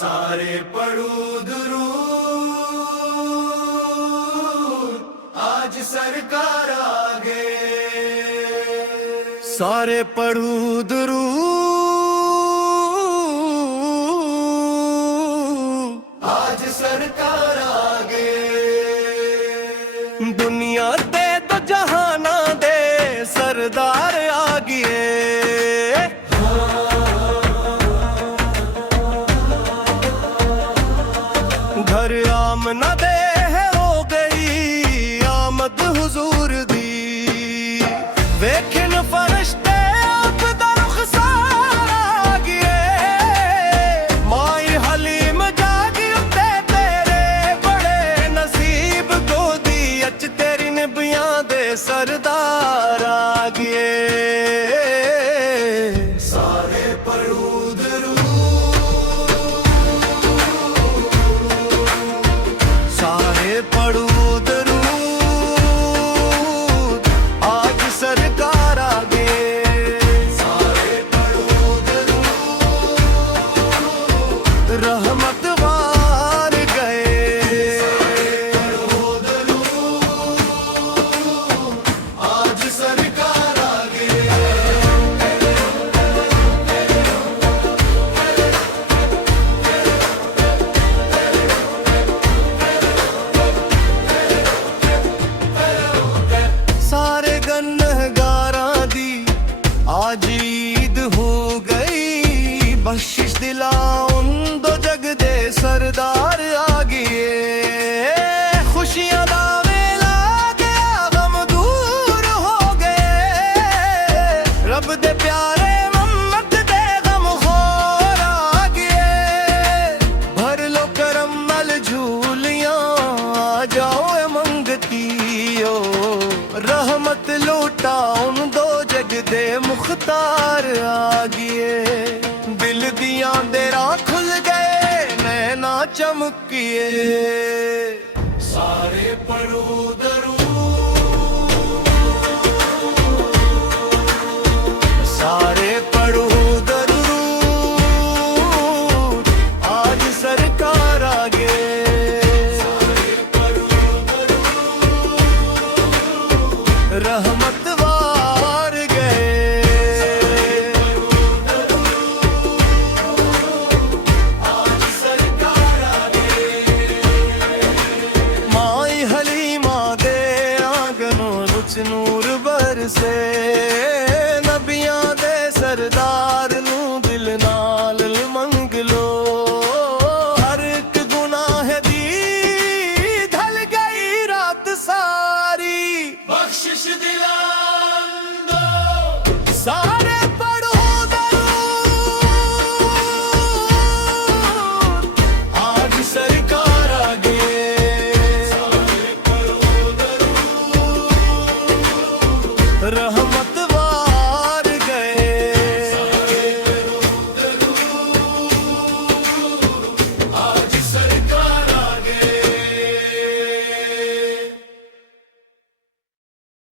सारे पढ़ू दुरूद, आज सरकार आ गए। सारे पढ़ू दुरूद, आज सरकार आ गए। दुनिया दे तो जहाना दे सरदार आ गए। घर आमना दे हो गई आमद हुजूर दी। वेखन फरिश्ते आप दा रुखसार आ गए। माई हलीम जागी उत्ते तेरे बड़े नसीब गोदी अच तेरी नबियां दे सरदार आ गए। सारे पढ़ू पढ़ू दरूद, आज सरकार आ गए। सारे पढ़ू दरूद, रहमत वार गए। पढ़ू दरूद, आज सरकार आ गए। सारे गन्नहगारां दी आज ईद हो गई। बख्शिश दिलाउन दो जग दे सरदार आ गए। खुशियां दा वेला गया गम दूर हो गए। रब दे प्यारे मम्मद दे गम खोर आ गए। भर लो करम मल झूलियां आ जाओ ए मंगतियो। रहमत लूटा उन दो जग दे मुख्तार आ गए। दिल दियां देरा खुल गए नैना चमकिए। सारे पढ़ू दरूद।